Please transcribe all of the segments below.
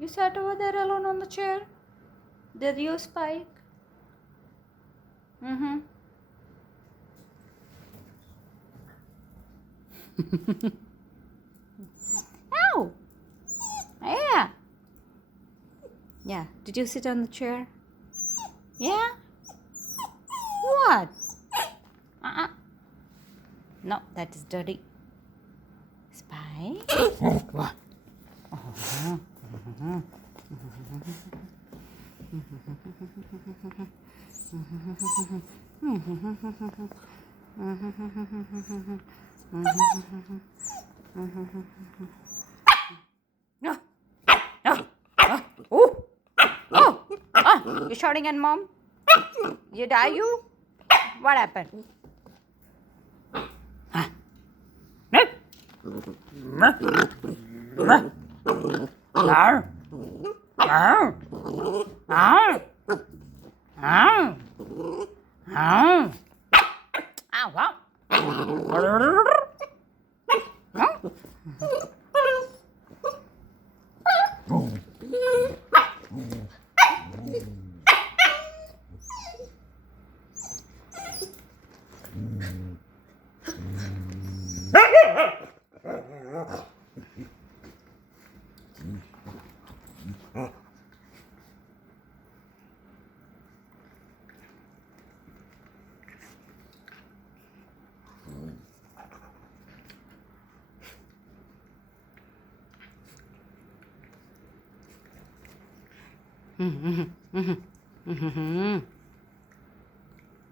You sat over there alone on the chair. Did you, Spike? Mm-hmm. Ow! Yeah. Yeah. Did you sit on the chair? Yeah? What? Uh-uh. No, that is dirty. Spike? What? No. No. Oh. Oh. Oh. You're shouting at mom? Are you? What happened? Huh?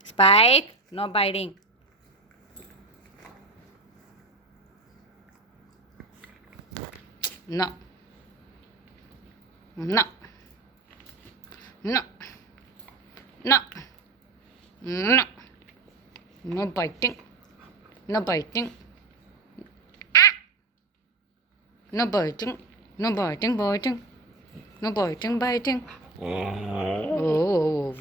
Spike, no biting. No. No. No. No. No. No biting. No biting. Ah! No biting. No biting, biting. No biting, biting. Oh.